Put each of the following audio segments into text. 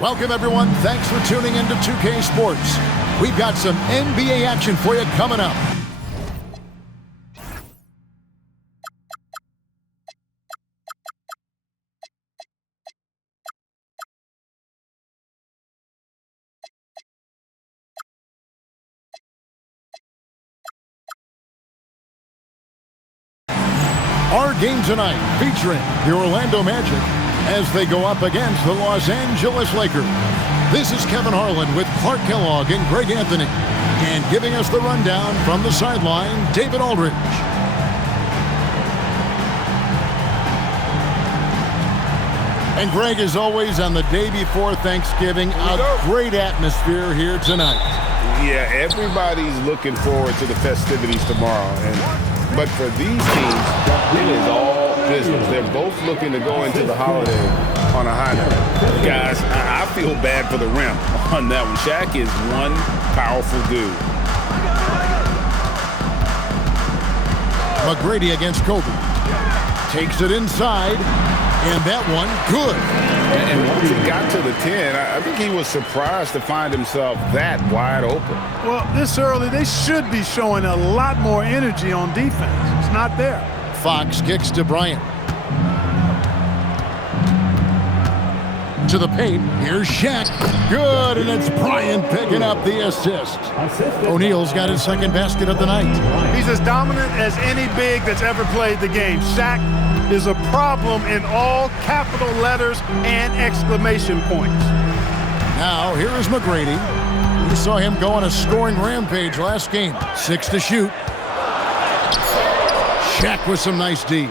Welcome, everyone. Thanks for tuning into 2K Sports. We've got some NBA action for you coming up. Our game tonight featuring the Orlando Magic as they go up against the Los Angeles Lakers. This is Kevin Harlan with Clark Kellogg and Greg Anthony. And giving us the rundown from the sideline, David Aldridge. And Greg, as always, on the day before Thanksgiving, a great atmosphere here tonight. Yeah, everybody's looking forward to the festivities tomorrow. But for these teams, it is all business. They're both looking to go into the holiday on a high note. Guys, I feel bad for the rim on that one. Shaq is one powerful dude. McGrady against Kobe. Takes it inside, and that one, good. And once he got to the 10, I think he was surprised to find himself that wide open. Well, this early, they should be showing a lot more energy on defense. It's not there. Fox kicks to Bryant. To the paint. Here's Shaq. Good, and it's Bryant picking up the assist. O'Neal's got his second basket of the night. He's as dominant as any big that's ever played the game. Shaq is a problem in all capital letters and exclamation points. Now, here is McGrady. We saw him go on a scoring rampage last game. 6 to shoot. Shaq with some nice D.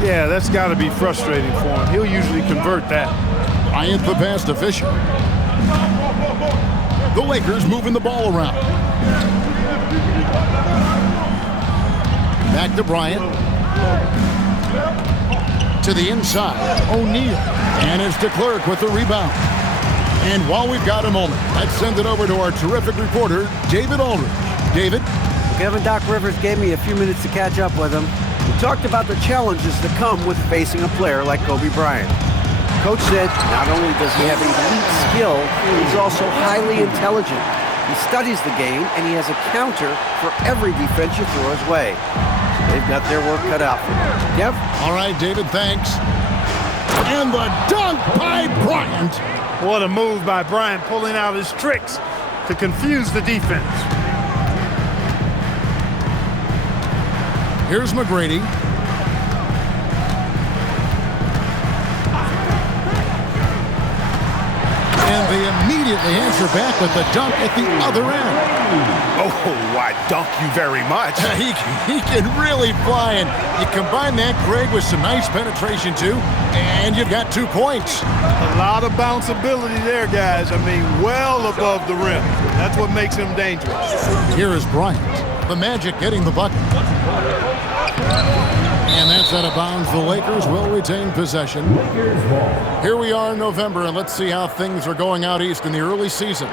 Yeah, that's got to be frustrating for him. He'll usually convert that. Bryant the pass to Fisher. The Lakers moving the ball around. Back to Bryant. To the inside, O'Neal. And it's DeClerc with the rebound. And while we've got a moment, let's send it over to our terrific reporter, David Aldridge. David? Kevin Doc Rivers gave me a few minutes to catch up with him. We talked about the challenges that come with facing a player like Kobe Bryant. Coach said not only does he have elite skill, he's also highly intelligent. He studies the game, and he has a counter for every defense you throw his way. They've got their work cut out for them. Yep. All right, David, thanks. And the dunk by Bryant. What a move by Bryant, pulling out his tricks to confuse the defense. Here's McGrady. And they immediately answer back with the dunk at the other end. Oh, I dunk you very much. He can really fly, and you combine that, Greg, with some nice penetration, too, and you've got 2 points. A lot of bounceability there, guys. I mean, well above the rim. That's what makes him dangerous. Here is Bryant. The Magic getting the bucket. And that's out of bounds. The Lakers will retain possession. Here we are in November, and let's see how things are going out east in the early season.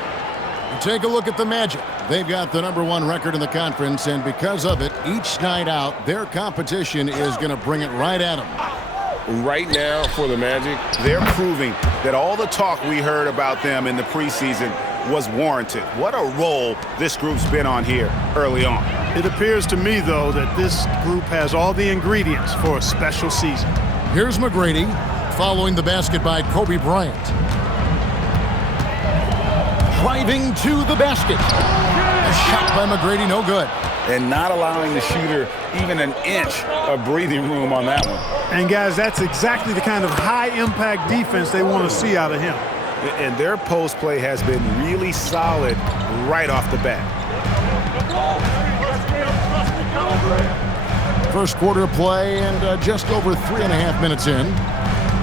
Take a look at the Magic. They've got the #1 record in the conference, and because of it, each night out, their competition is going to bring it right at them. Right now, for the Magic, they're proving that all the talk we heard about them in the preseason was warranted. What a role this group's been on here early on. It appears to me, though, that this group has all the ingredients for a special season. Here's McGrady following the basket by Kobe Bryant. Driving to the basket. A shot by McGrady, no good. And not allowing the shooter even an inch of breathing room on that one. And, guys, that's exactly the kind of high-impact defense they want to see out of him. And their post play has been really solid right off the bat. First quarter play and just over 3.5 minutes in.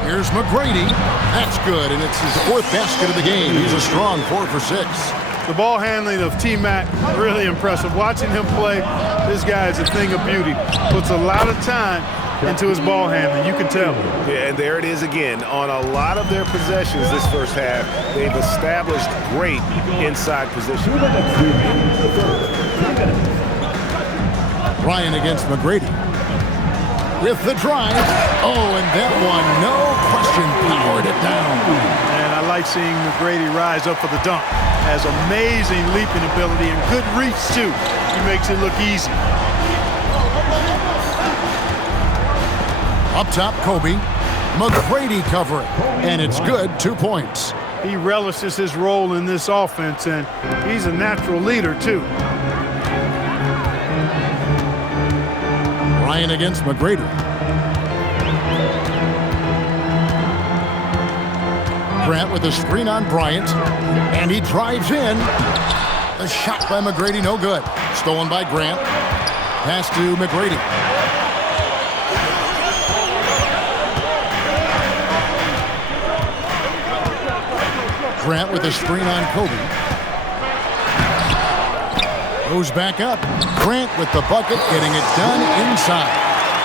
Here's McGrady. That's good, and it's his 4th basket of the game. He's a strong 4 for 6. The ball handling of T-Mac, really impressive. Watching him play, this guy is a thing of beauty. Puts a lot of time into his ball handling. You can tell. Yeah, and there it is again. On a lot of their possessions this first half, they've established great inside position. Ryan against McGrady. With the drive. Oh, and that one, no question, powered it down. And I like seeing McGrady rise up for the dunk. Has amazing leaping ability and good reach, too. He makes it look easy. Up top, Kobe. McGrady covering. And it's good, 2 points. He relishes his role in this offense, and he's a natural leader, too. Ryan against McGrady. Grant with a screen on Bryant, and he drives in. A shot by McGrady, no good. Stolen by Grant. Pass to McGrady. Grant with a screen on Kobe. Goes back up. Grant with the bucket, getting it done inside.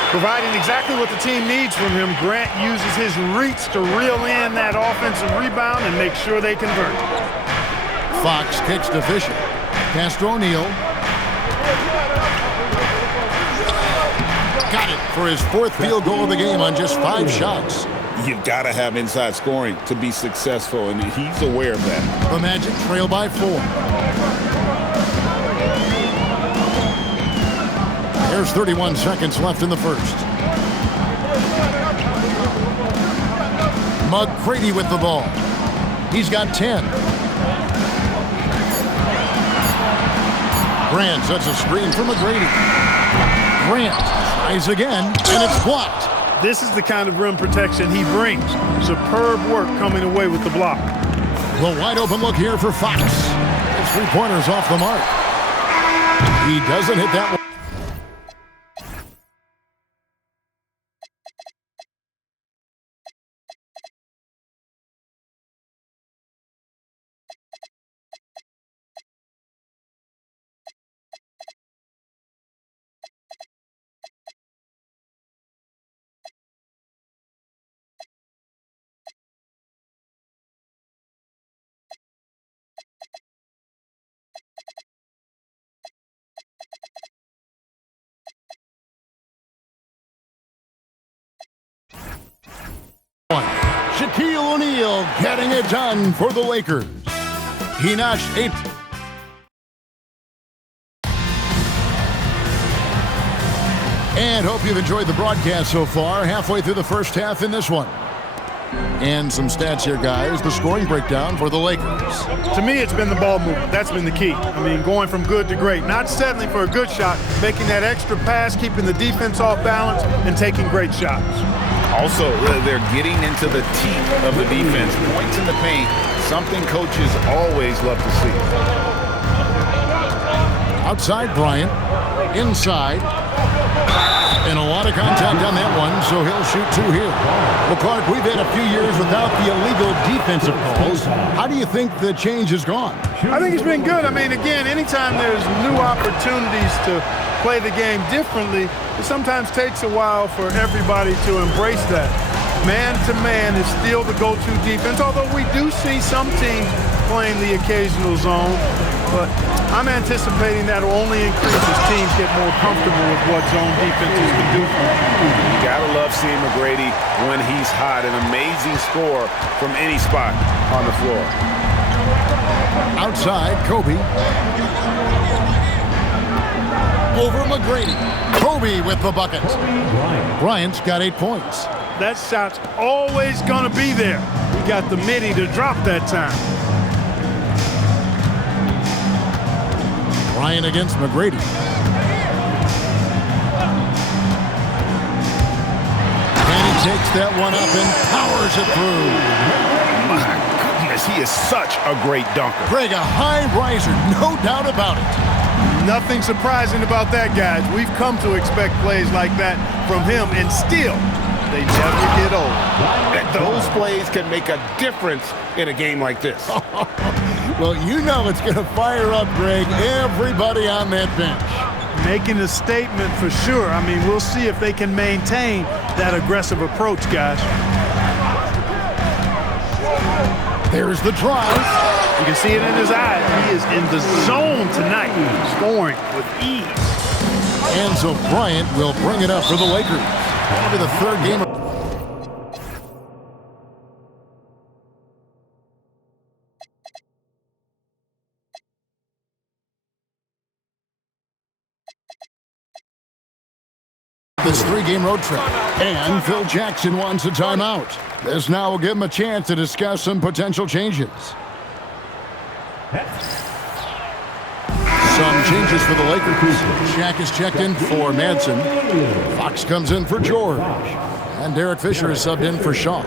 Providing exactly what the team needs from him, Grant uses his reach to reel in that offensive rebound and make sure they convert. Fox kicks to Fisher. Pass to O'Neal. Got it for his 4th field goal of the game on just 5 shots. You've got to have inside scoring to be successful, and he's aware of that. The Magic trail by 4. There's 31 seconds left in the first. McGrady with the ball. He's got 10. Grant sets a screen for McGrady. Grant tries again, and it's blocked. This is the kind of rim protection he brings. Superb work coming away with the block. The wide open look here for Fox. His 3-pointers off the mark. He doesn't hit that one. Shaquille O'Neal getting it done for the Lakers. He notched 8. And hope you've enjoyed the broadcast so far. Halfway through the first half in this one. And some stats here, guys. The scoring breakdown for the Lakers. To me, it's been the ball movement. That's been the key. I mean, going from good to great. Not settling for a good shot, making that extra pass, keeping the defense off balance, and taking great shots. Also, they're getting into the teeth of the defense. Points in the paint, something coaches always love to see. Outside Bryant. Inside. And a lot of contact on that one, so he'll shoot 2 here. Well, Clark, we've had a few years without the illegal defensive calls. How do you think the change has gone? I think it's been good. I mean, again, anytime there's new opportunities to play the game differently, it sometimes takes a while for everybody to embrace that. Man-to-man is still the go-to defense, although we do see some teams playing the occasional zone. But I'm anticipating that will only increase as teams get more comfortable with what zone defenses can do for them. You gotta love seeing McGrady when he's hot. An amazing score from any spot on the floor. Outside, Kobe. Over McGrady. Kobe with the bucket. Bryant's got 8 points. That shot's always gonna be there. He got the midi to drop that time. Ryan against McGrady. And he takes that one up and powers it through. My goodness, he is such a great dunker. Greg, a high riser, no doubt about it. Nothing surprising about that, guys. We've come to expect plays like that from him, and still, they never get old. And those plays can make a difference in a game like this. Well, you know it's going to fire up, Greg, everybody on that bench. Making a statement for sure. I mean, we'll see if they can maintain that aggressive approach, guys. There's the drive. You can see it in his eyes. He is in the zone tonight, scoring with ease. And so Bryant will bring it up for the Lakers. Into the third game of this three-game road trip. And Phil Jackson wants a timeout. This now will give him a chance to discuss some potential changes. Some changes for the Lakers. Shaq is checked in for Manson. Fox comes in for George. And Derek Fisher is subbed in for Shaw.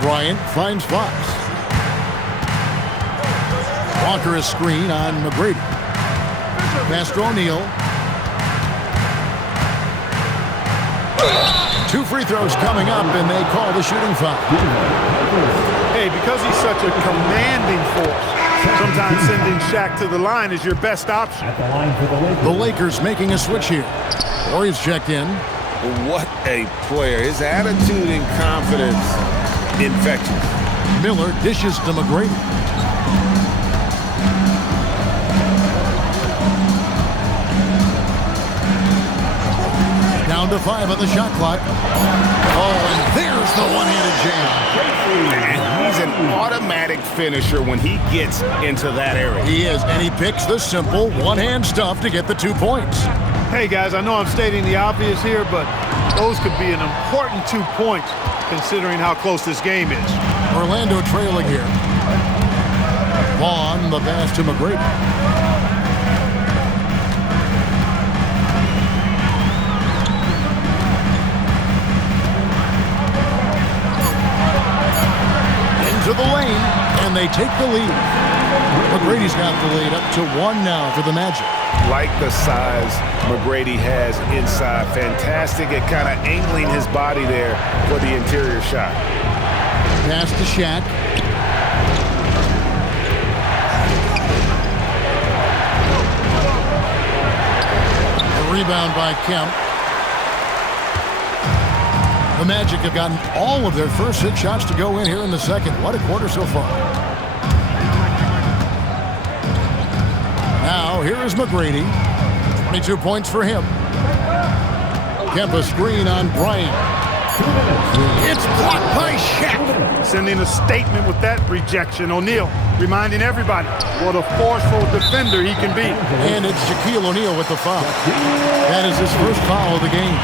Bryant finds Fox. Walker is screen on McGrady. Pass to O'Neal. 2 free throws coming up, and they call the shooting foul. Hey, because he's such a commanding force, sometimes sending Shaq to the line is your best option. The Lakers making a switch here. Warriors checked in. What a player. His attitude and confidence infectious. Miller dishes to McGrady. Down to 5 on the shot clock. Oh, and there's the one-handed jam. And he's an automatic finisher when he gets into that area. He is, and he picks the simple one-hand stuff to get the 2 points. Hey, guys, I know I'm stating the obvious here, but those could be an important 2 points considering how close this game is. Orlando trailing here. Vaughn, the pass to McGrady. To the lane, and they take the lead. McGrady's got the lead up to 1 now for the Magic. Like the size McGrady has inside. Fantastic at kind of angling his body there for the interior shot. Pass to Shaq. A rebound by Kemp. The Magic have gotten all of their first 6 shots to go in here in the second. What a quarter so far. Now, here is McGrady. 22 points for him. Kemp a screen on Bryant. It's blocked by Shaq. Sending a statement with that rejection. O'Neal reminding everybody what a forceful defender he can be. And it's Shaquille O'Neal with the foul. That is his first foul of the game.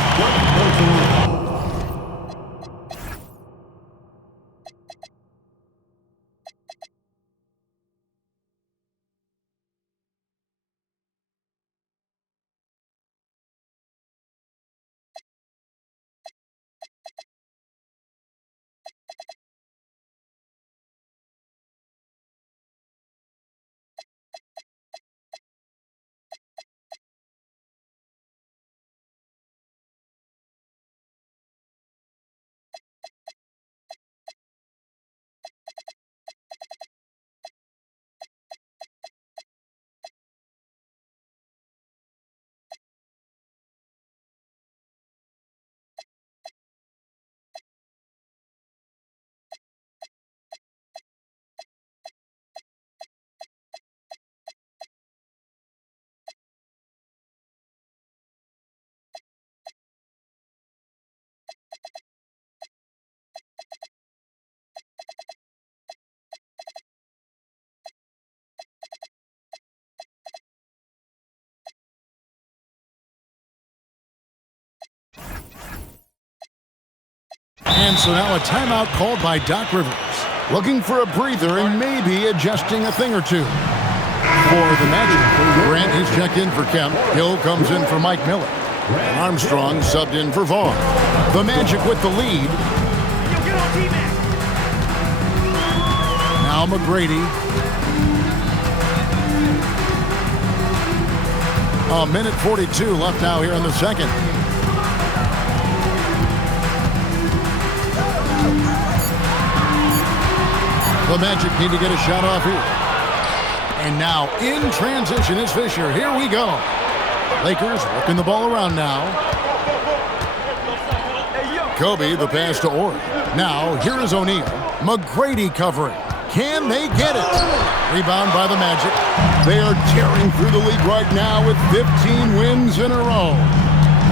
And so now a timeout called by Doc Rivers. Looking for a breather and maybe adjusting a thing or two. For the Magic, Grant is checked in for Kemp. Hill comes in for Mike Miller. And Armstrong subbed in for Vaughn. The Magic with the lead. Now McGrady. A minute 42 left now here in the second. The Magic need to get a shot off here. And now in transition is Fisher. Here we go. Lakers working the ball around now. Kobe, the pass to Ord. Now, here is O'Neal. McGrady covering. Can they get it? Rebound by the Magic. They are tearing through the league right now with 15 wins in a row.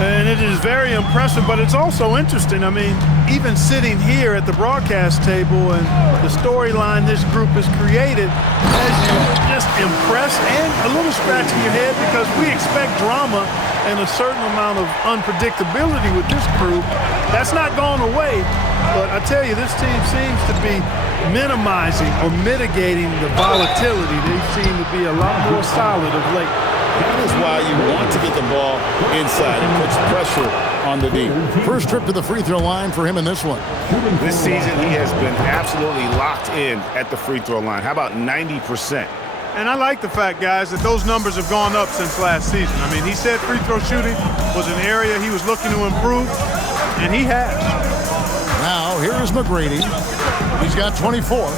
And it is very impressive, but it's also interesting. I mean, even sitting here at the broadcast table and the storyline this group has created has you just impressed and a little scratch in your head because we expect drama and a certain amount of unpredictability with this crew. That's not gone away, but I tell you, this team seems to be minimizing or mitigating the volatility. They seem to be a lot more solid of late. That is why you want to get the ball inside. It puts pressure on the D. First trip to the free throw line for him in this one. This season, he has been absolutely locked in at the free throw line. How about 90%? And I like the fact, guys, that those numbers have gone up since last season. I mean, he said free throw shooting was an area he was looking to improve, and he has. Now, here is McGrady. He's got 24.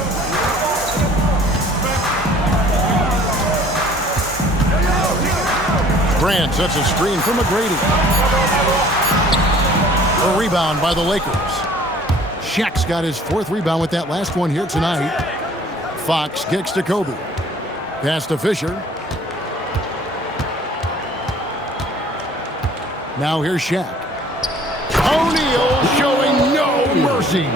Grant sets a screen for McGrady. A rebound by the Lakers. Shaq's got his 4th rebound with that last one here tonight. Fox kicks to Kobe. Pass to Fisher. Now here's Shaq. O'Neal showing no mercy.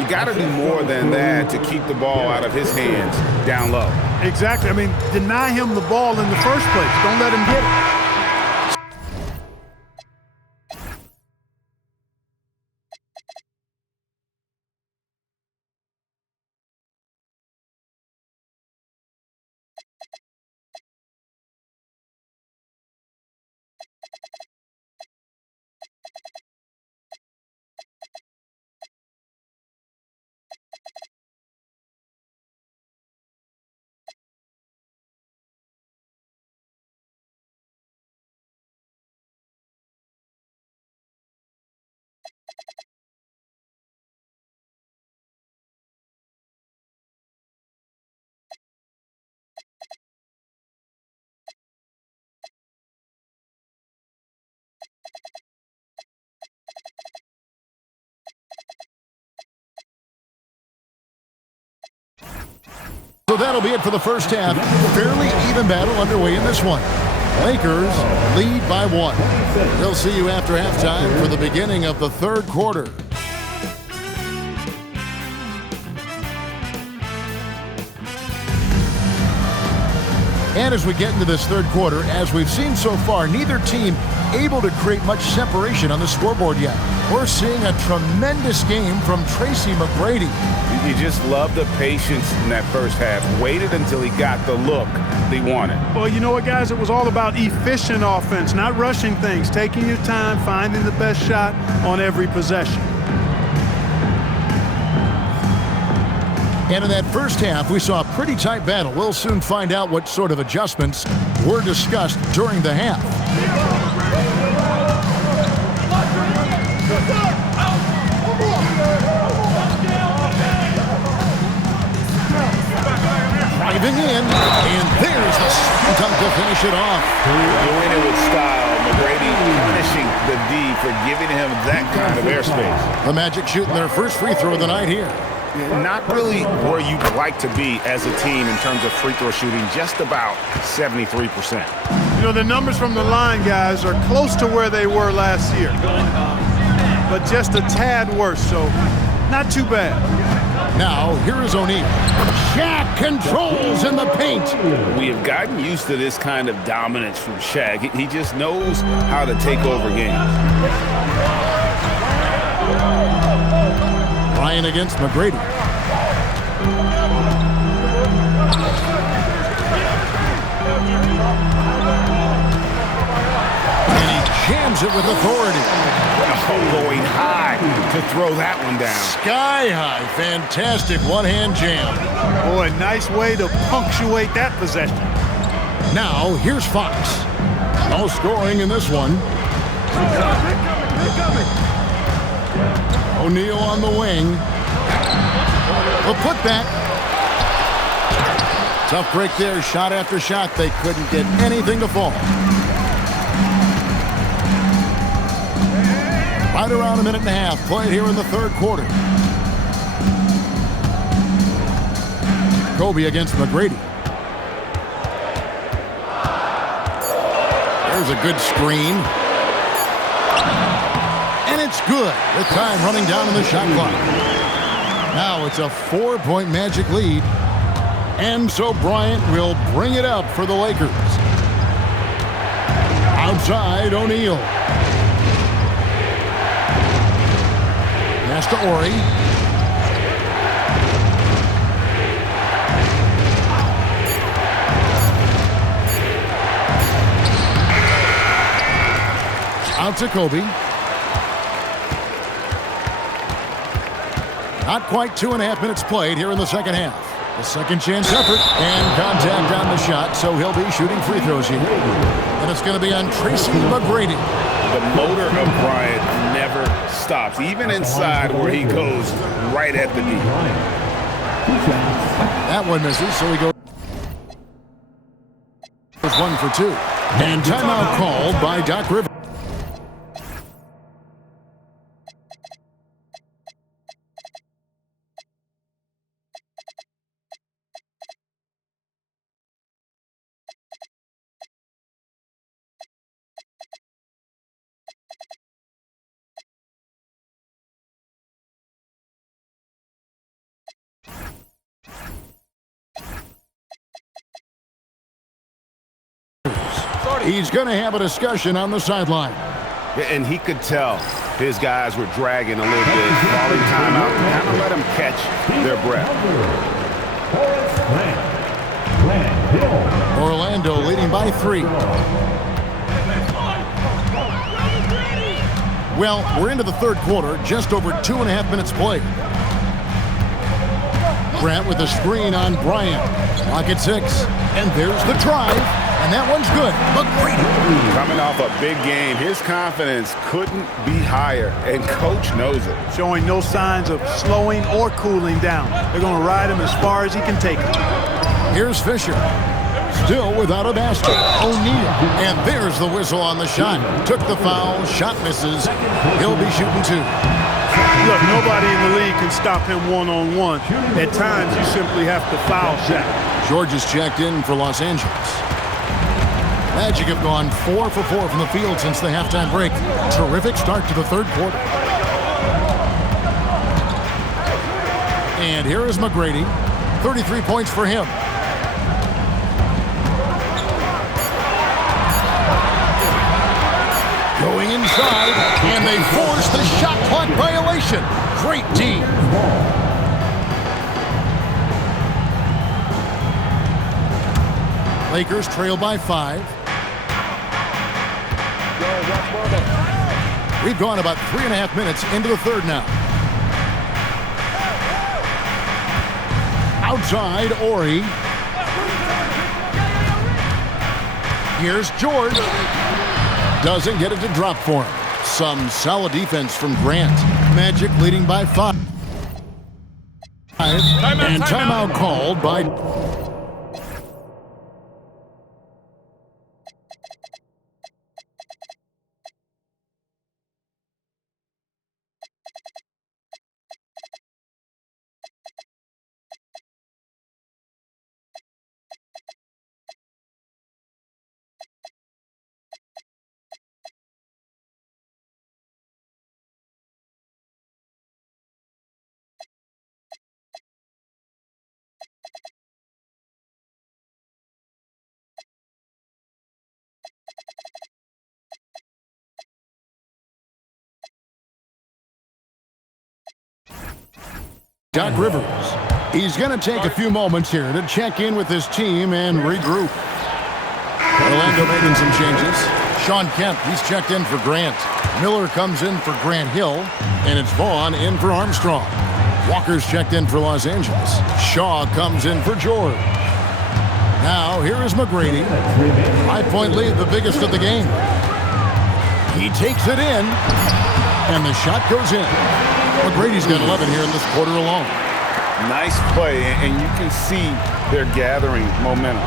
You got to do more than that to keep the ball out of his hands down low. Exactly. I mean, deny him the ball in the first place. Don't let him get it. So that'll be it for the first half. Fairly even battle underway in this one. Lakers lead by 1. We'll see you after halftime for the beginning of the third quarter. And as we get into this third quarter, as we've seen so far, neither team able to create much separation on the scoreboard yet. We're seeing a tremendous game from Tracy McGrady. You just love the patience in that first half. Waited until he got the look he wanted. Well, you know what, guys? It was all about efficient offense, not rushing things, taking your time, finding the best shot on every possession. And in that first half, we saw a pretty tight battle. We'll soon find out what sort of adjustments were discussed during the half. Driving in, and there's the dunk to finish it off. Doing it with style. McGrady punishing the D for giving him that kind of airspace. The Magic shooting their first free throw of the night here. Not really where you'd like to be as a team in terms of free throw shooting, just about 73%. You know, the numbers from the line, guys, are close to where they were last year, but just a tad worse, so not too bad. Now, here is O'Neal. Shaq controls in the paint. We have gotten used to this kind of dominance from Shaq. He just knows how to take over games. Ryan against McGrady. And he jams it with authority. Going high to throw that one down. Sky high. Fantastic one-hand jam. Boy, nice way to punctuate that possession. Now, here's Fox. No scoring in this one. O'Neal on the wing. A putback. Tough break there, shot after shot. They couldn't get anything to fall. Right around a minute and a half played here in the third quarter. Kobe against McGrady. There's a good screen. And it's good with time running down on the shot clock. Now it's a 4-point Magic lead. And so Bryant will bring it up for the Lakers. Outside, O'Neal. Pass to Ori. Out to Kobe. Not quite 2.5 minutes played here in the second half. The second chance effort and contact on the shot, so he'll be shooting free throws here. And it's going to be on Tracy McGrady. The motor of Bryant never stops, even inside where he goes right at the knee. That one misses, so he goes 1 for 2. And timeout called by Doc Rivers. He's going to have a discussion on the sideline. And he could tell his guys were dragging a little bit, calling timeout, kind of let them catch their breath. Orlando leading by 3. Well, we're into the third quarter, just over 2.5 minutes played. Grant with a screen on Bryant. Clock at 6. And there's the drive. And that one's good. McGrady. Coming off a big game, his confidence couldn't be higher, and Coach knows it. Showing no signs of slowing or cooling down. They're going to ride him as far as he can take him. Here's Fisher. Still without a basket. O'Neal. And there's the whistle on the shot. Took the foul. Shot misses. He'll be shooting 2. Look, nobody in the league can stop him one-on-one. At times, you simply have to foul shot. George is checked in for Los Angeles. Magic have gone 4 for 4 from the field since the halftime break. Terrific start to the third quarter. And here is McGrady. 33 points for him. Going inside, and they force the shot clock violation. Great team. Lakers trail by 5. We've gone about 3.5 minutes into the third now. Outside, Ori. Here's George. Doesn't get it to drop for him. Some solid defense from Grant. Magic leading by 5. And timeout called by... Doc Rivers. He's going to take a few moments here to check in with his team and regroup. Orlando making some changes. Sean Kemp, he's checked in for Grant. Miller comes in for Grant Hill, and it's Vaughn in for Armstrong. Walker's checked in for Los Angeles. Shaw comes in for George. Now, here is McGrady. 5-point lead, the biggest of the game. He takes it in, and the shot goes in. McGrady's got 11 here in this quarter alone. Nice play, and you can see they're gathering momentum.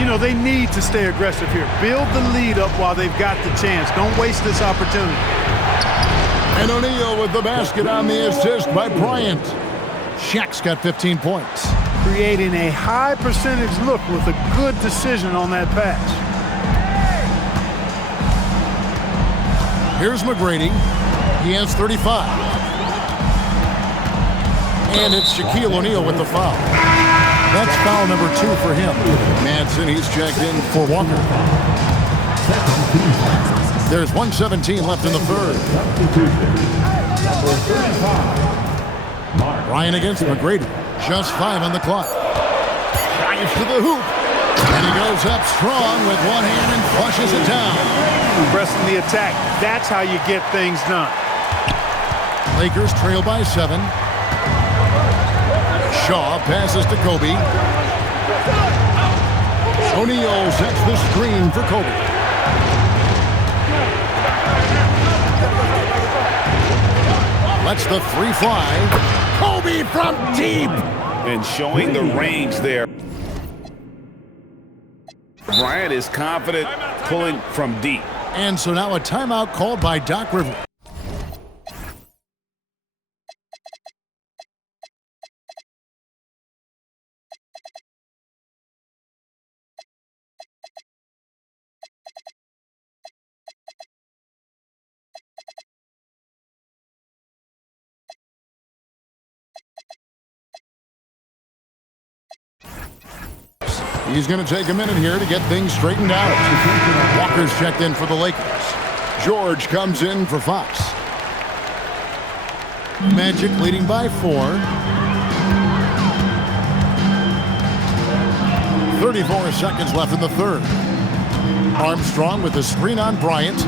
You know, they need to stay aggressive here. Build the lead up while they've got the chance. Don't waste this opportunity. And O'Neal with the basket on the assist by Bryant. Shaq's got 15 points. Creating a high percentage look with a good decision on that pass. Here's McGrady. He has 35. And it's Shaquille O'Neal with the foul. That's foul number 2 for him. Madsen, he's checked in for Walker. There's 1:17 left in the third. Ryan against McGrady. Just 5 on the clock. Drives to the hoop. And he goes up strong with one hand and flushes it down. Pressing the attack. That's how you get things done. Lakers trail by 7. Shaw passes to Kobe. O'Neal sets the screen for Kobe. Lets the 3 fly. Kobe from deep. And showing the range there. Bryant is confident pulling from deep. And so now a timeout called by Doc Rivers. He's going to take a minute here to get things straightened out. Walker's checked in for the Lakers. George comes in for Fox. Magic leading by 4. 34 seconds left in the third. Armstrong with the screen on Bryant.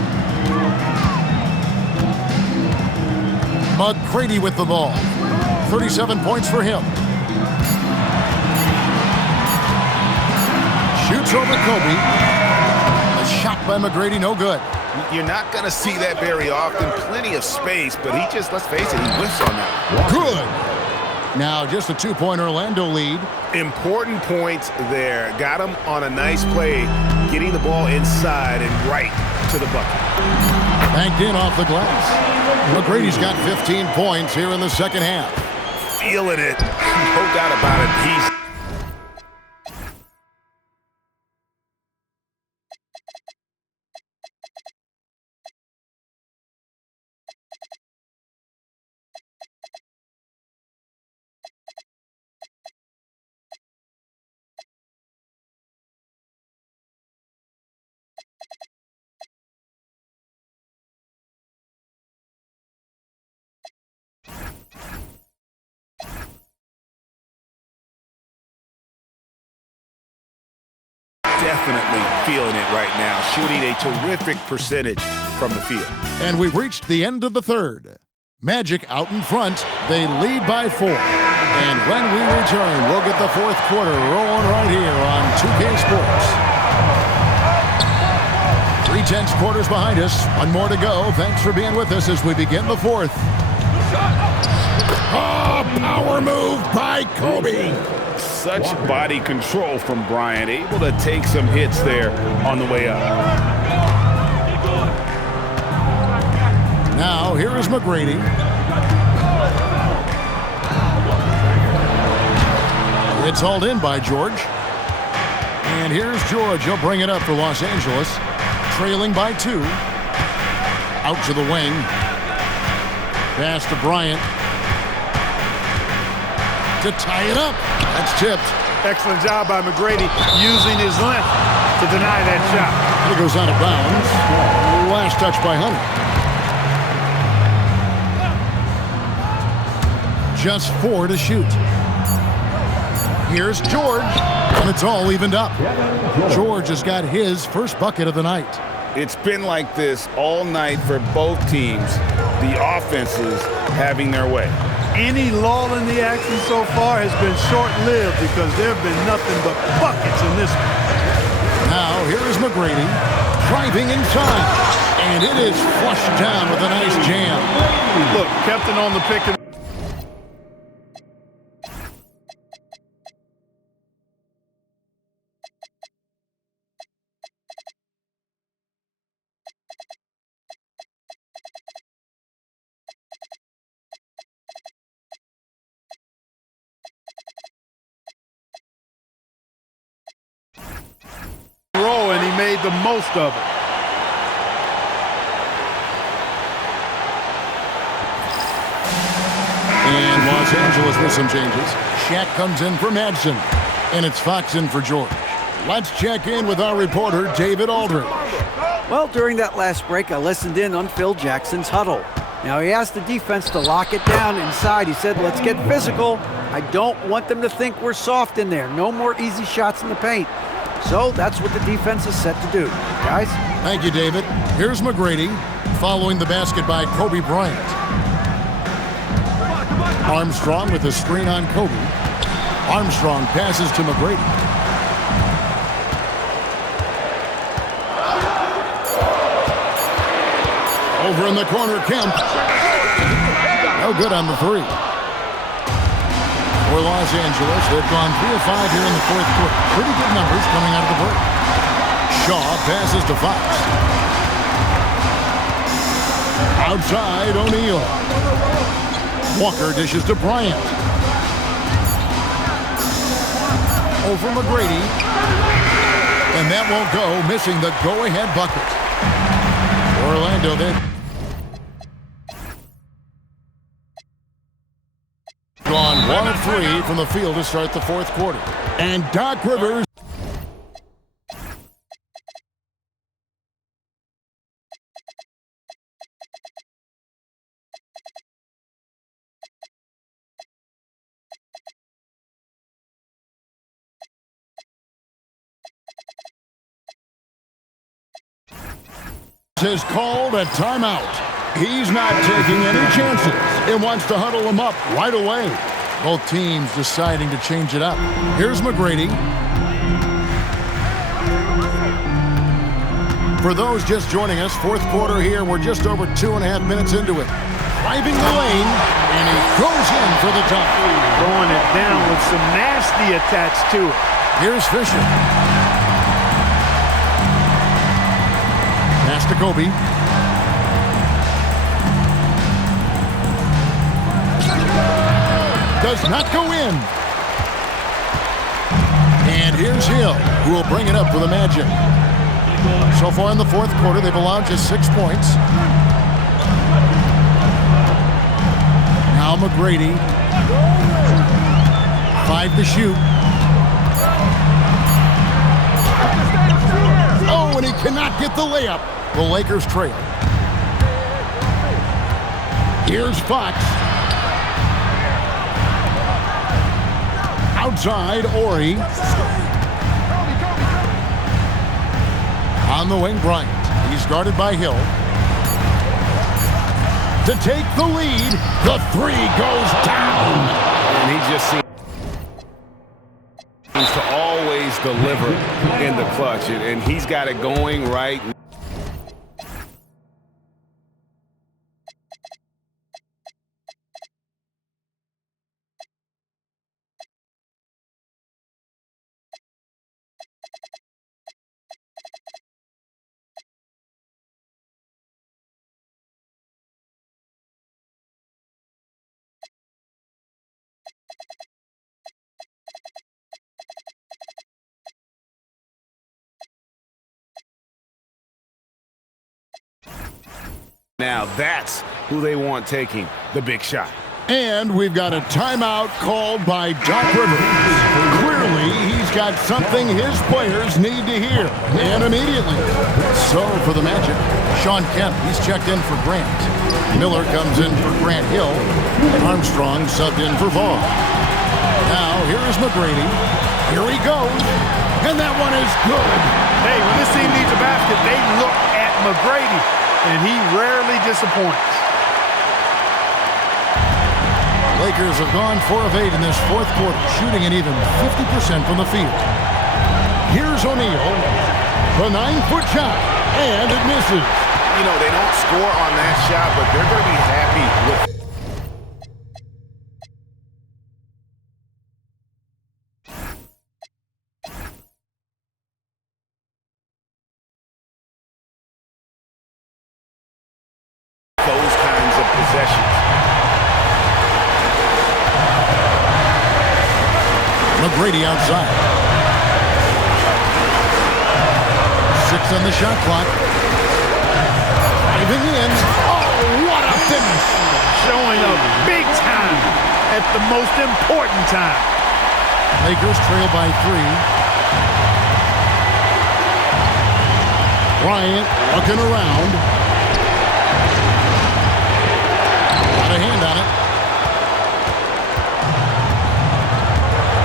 McGrady with the ball. 37 points for him. Shoots over Kobe. A shot by McGrady, no good. You're not going to see that very often. Plenty of space, but he just, let's face it, he whiffs on that. Good. Now just a 2-point Orlando lead. Important points there. Got him on a nice play, getting the ball inside and right to the bucket. Banked in off the glass. McGrady's got 15 points here in the second half. Feeling it. No doubt about it. He's definitely feeling it right now, shooting a terrific percentage from the field. And we've reached the end of the third. Magic out in front. They lead by 4. And when we return, we'll get the fourth quarter rolling right here on 2K Sports. 3/10 quarters behind us. One more to go. Thanks for being with us as we begin the fourth. Oh, power move by Kobe. Such body control from Bryant, able to take some hits there on the way up. Now, here is McGrady. It's hauled in by George. And here's George. He'll bring it up for Los Angeles. Trailing by 2. Out to the wing. Pass to Bryant. To tie it up. That's tipped. Excellent job by McGrady using his length to deny that shot. It goes out of bounds. Last touch by Hunter. Just 4 to shoot. Here's George. And it's all evened up. George has got his first bucket of the night. It's been like this all night for both teams. The offenses having their way. Any lull in the action so far has been short-lived because there have been nothing but buckets in this one. Now, here is McGrady driving inside. And it is flushed down with a nice jam. Look, kept it on the pick and made the most of it. And Los Angeles with some changes. Shaq comes in for Madsen, and it's Fox in for George. Let's check in with our reporter, David Aldridge. Well, during that last break, I listened in on Phil Jackson's huddle. Now, he asked the defense to lock it down inside. He said, let's get physical. I don't want them to think we're soft in there. No more easy shots in the paint. So that's what the defense is set to do. Guys? Thank you, David. Here's McGrady following the basket by Kobe Bryant. Armstrong with a screen on Kobe. Armstrong passes to McGrady. Over in the corner, Kemp. No good on the three. For Los Angeles, they've gone 3 of 5 here in the fourth quarter. Pretty good numbers coming out of the break. Shaw passes to Fox. Outside, O'Neal. Walker dishes to Bryant. Over McGrady. And that won't go, missing the go-ahead bucket. Orlando then. Gone 1 of 3 from the field to start the fourth quarter. And Doc Rivers. Has called a timeout. He's not taking any chances and wants to huddle them up right away. Both teams deciding to change it up. Here's McGrady. For those just joining us, fourth quarter here. We're just over 2.5 minutes into it. Driving the lane, and he goes in for the dunk. Throwing it down with some nasty attached to it. Here's Fisher. Pass to Kobe. Does not go in. And here's Hill, who will bring it up for the Magic. So far in the fourth quarter, they've allowed just 6 points. Now McGrady. 5 to shoot. Oh, and he cannot get the layup. The Lakers trail. Here's Fox. Outside, Ori. On the wing, Bryant. He's guarded by Hill. To take the lead, the three goes down. And he just seems to always deliver in the clutch, and he's got it going right now. Now that's who they want taking the big shot. And we've got a timeout called by Doc Rivers. Clearly, he's got something his players need to hear, and immediately. So for the Magic, Sean Kemp, he's checked in for Grant. Miller comes in for Grant Hill. Armstrong subbed in for Vaughn. Now, here is McGrady. Here he goes. And that one is good. Hey, when this team needs a basket, they look at McGrady, and he rarely disappoints. Lakers have gone 4 of 8 in this fourth quarter, shooting an even 50% from the field. Here's O'Neal, the 9-foot shot, and it misses. You know, they don't score on that shot, but they're going to be happy with those kinds of possessions. McGrady outside. 6 on the shot clock. Diving in. Oh, what a finish. Showing up big time at the most important time. Lakers trail by 3. Bryant looking around. Got a hand on it.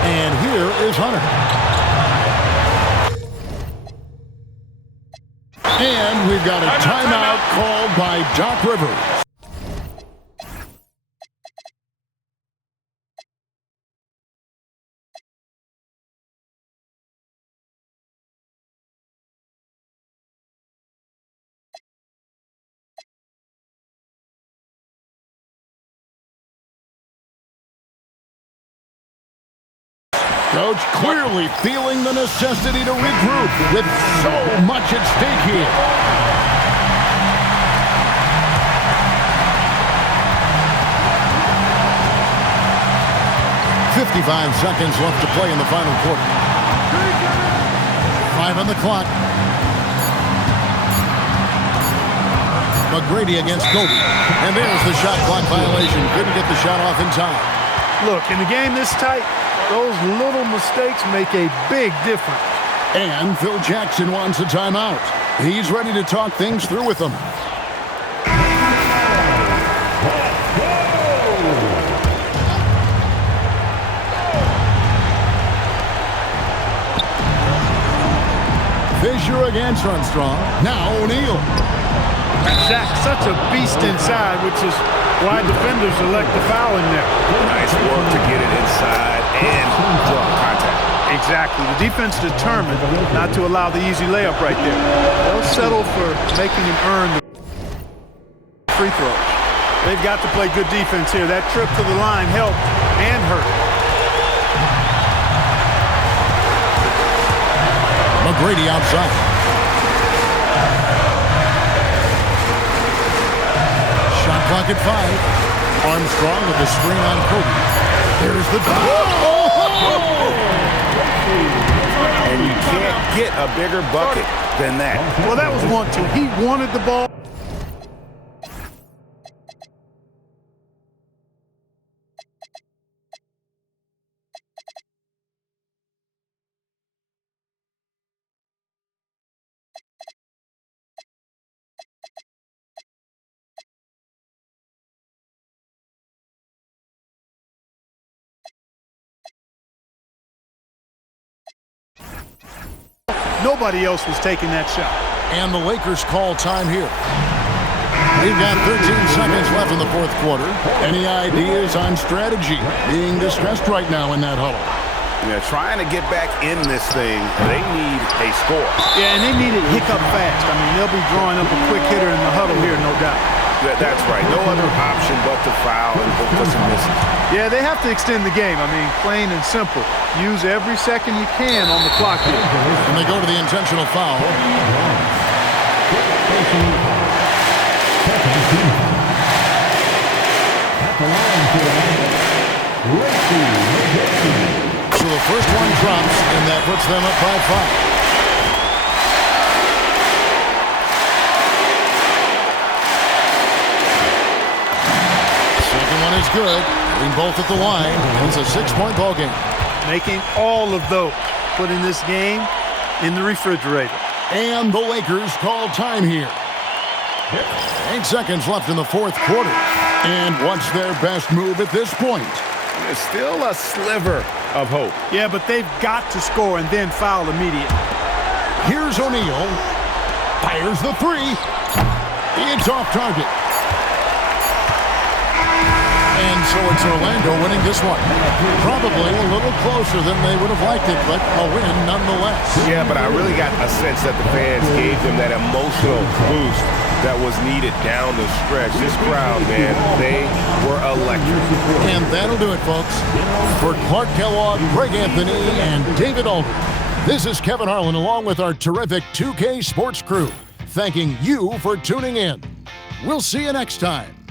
And here is Hunter. And we've got a timeout called by Doc Rivers. Coach clearly feeling the necessity to regroup with so much at stake here. 55 seconds left to play in the final quarter. 5 on the clock. McGrady against Kobe. And there's the shot clock violation. Couldn't get the shot off in time. Look, in a game this tight, those little mistakes make a big difference. And Phil Jackson wants a timeout. He's ready to talk things through with them. Fisher against Armstrong. Now O'Neal. Shaq, such a beast inside, which is why defenders elect to foul in there. Nice work to get it inside and draw contact. Exactly. The defense determined not to allow the easy layup right there. They'll settle for making him earn the free throws. They've got to play good defense here. That trip to the line helped and hurt. McGrady outside. Shot clock at 5. Armstrong with the screen on Kobe. There's the And you can't get a bigger bucket than that. Well, that was 1-2. He wanted the ball. Nobody else was taking that shot. And the Lakers call time here. We've got 13 seconds left in the fourth quarter. Any ideas on strategy being discussed right now in that huddle? Yeah, trying to get back in this thing, they need a score. Yeah, and they need it hiccup fast. I mean, they'll be drawing up a quick hitter in the huddle here, no doubt. That's right. No other option but to foul and hope for some misses. Yeah, they have to extend the game. I mean, plain and simple. Use every second you can on the clock here. And they go to the intentional foul. So the first one drops, and that puts them up by 5. One is good. Hitting both at the line. It's a 6-point ball game. Making all of those. Putting this game in the refrigerator. And the Lakers call time here. 8 seconds left in the fourth quarter. And what's their best move at this point? There's still a sliver of hope. Yeah, but they've got to score and then foul immediately. Here's O'Neal. Fires the 3. It's off target. And so it's Orlando winning this one. Probably a little closer than they would have liked it, but a win nonetheless. Yeah, but I really got a sense that the fans gave them that emotional boost that was needed down the stretch. This crowd, man, they were electric. And that'll do it, folks. For Clark Kellogg, Greg Anthony, and David Aldridge, this is Kevin Harlan along with our terrific 2K Sports crew, thanking you for tuning in. We'll see you next time.